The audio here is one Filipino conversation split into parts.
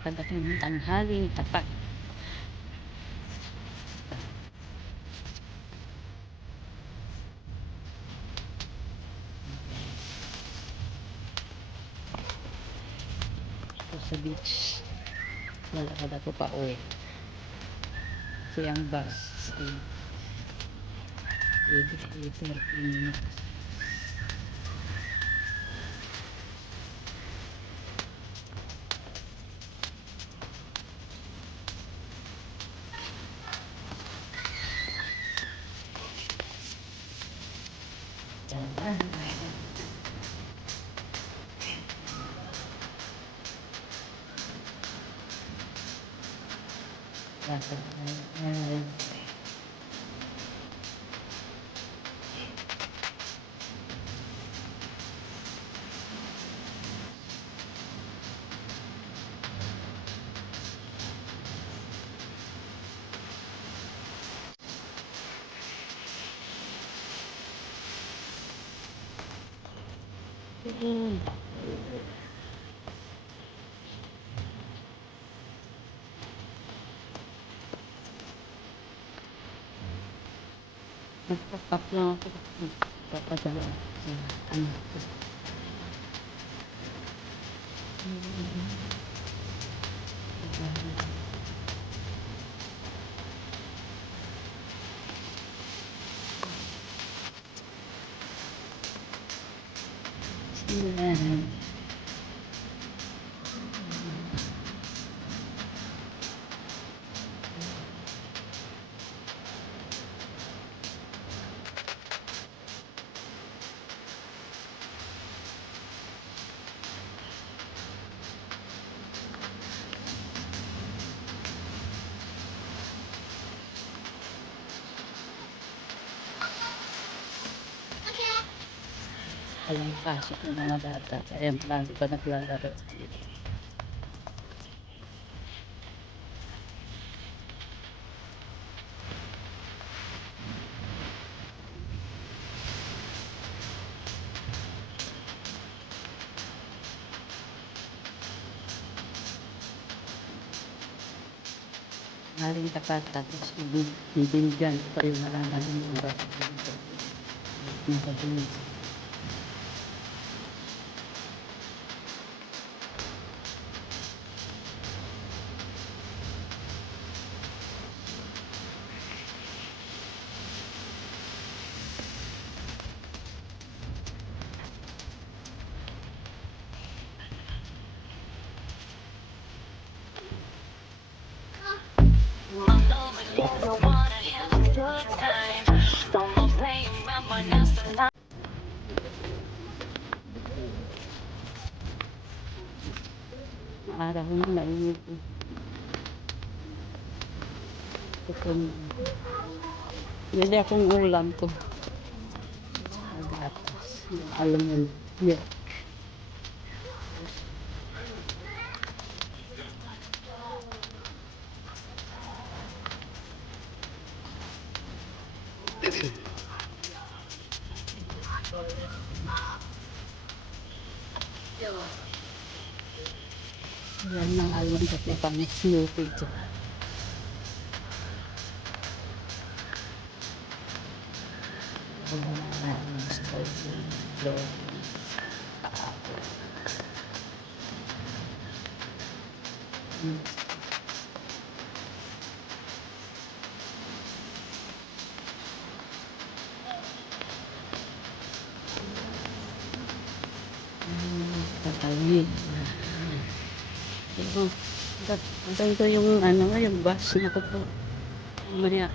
Napakagandang tanghaling tapat. Ito sa beach. Lalakad ako pa uwi. Kasi ang bus ay 30 minutes. Nagpa-pop lang ako. Papadala sa anak ko. Yan. Alam pasok ng mga bata. Kaya marami pa naglalaro. Maring tapat tapos bibigyan pa yung malaman ng mga bata. Araw na mainit. Bili akong ulam ko. Agatas. Alam mo. Yeah. Yan ang alam kasi pang snoopy ito. Tatawid. Hanggang ko yung ano nga, yung bus na ko po. Mamaya.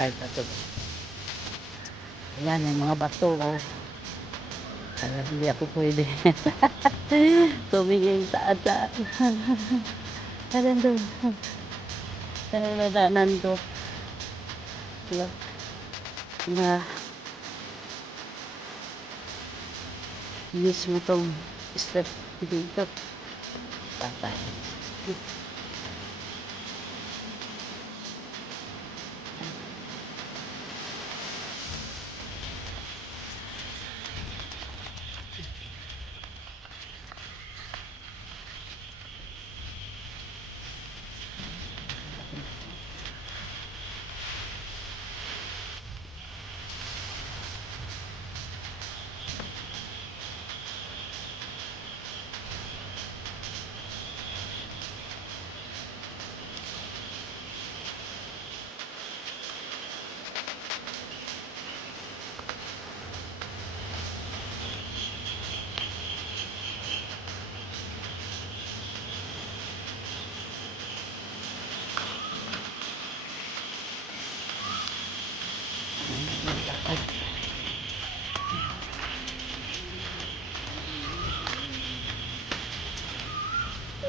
Kahit na ito. Ayan, yung mga bato. Oh. Kaya hindi ako pwede. Tumingin saan. Nandun. Nandun. na mismo tong step dito. Patay.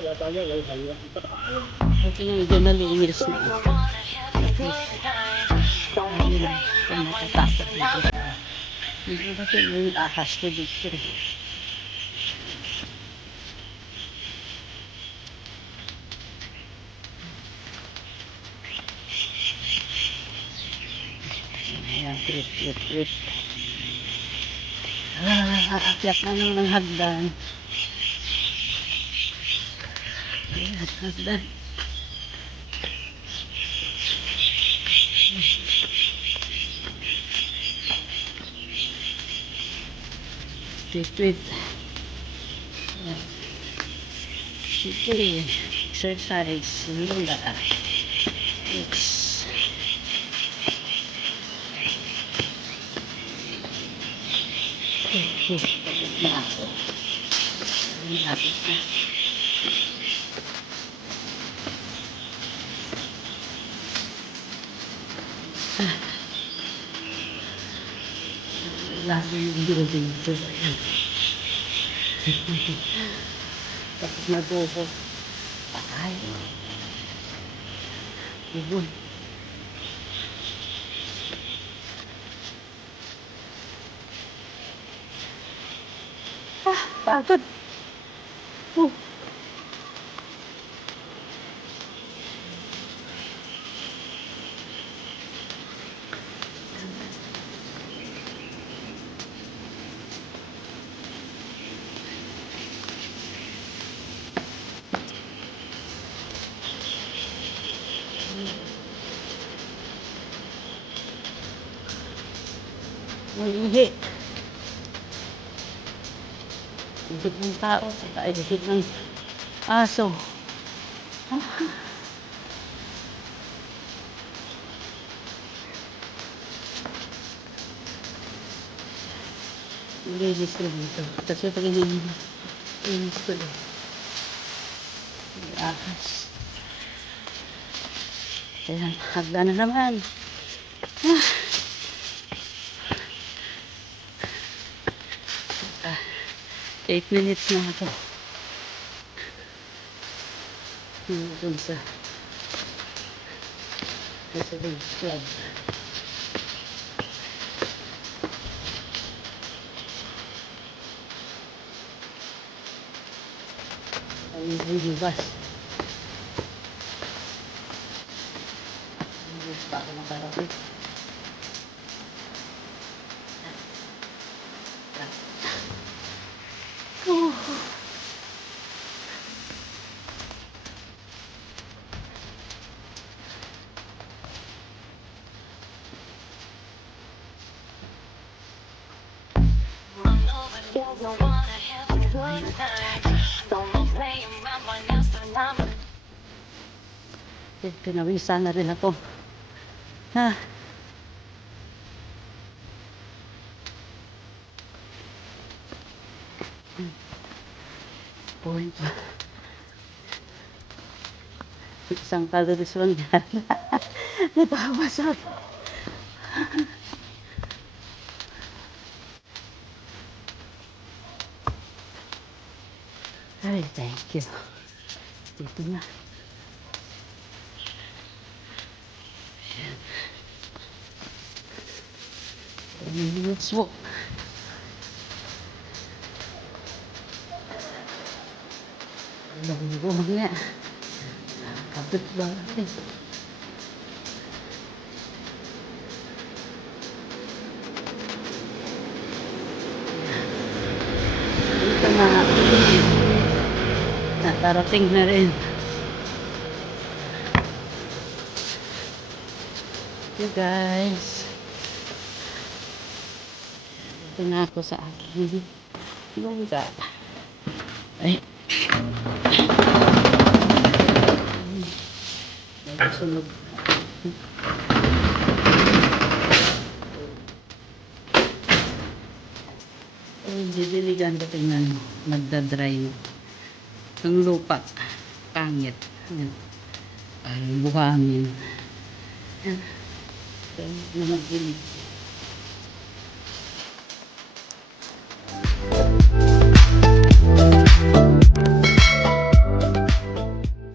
Lakad. Okay na, medyo nalinis na. Ayun na, kung natatakot dito. Dito kasi may ahas ko dito. Ayan, trip. Aakyat na lang ng hagdan. Ayan, hagdan. Trip. Ayan. Sige, exercise. Lula. Yes. Lapit na. Lalo yung building ko. Tapos nabuho. Patay. Bubon. Pagod. Ihi. Ihit ng tao, saka ihit ng aso. Linis ko dito. Kasi pag linis ko dito. May ahas. Ayan, hagdan na naman. 8 minutes na ako. Dun sa Resident Club. Ang bubas. Bubas pa ako makarating. Pinawisan na rin ako. Ha? Point pa. Isang calories lang yan. Napakabasag. Ay, thank you. Dito na. minutes po. Alam ko mga kapit ba eh. Dito na natarating na rin. You guys, ito na ako sa aking bangka. Ay, nagsunog. Ay, didiligan ko, tingnan mo, magdadry na. Ang lupa, pangit. Yan. Ay, buhangin. Yan. Ito, namagdilig.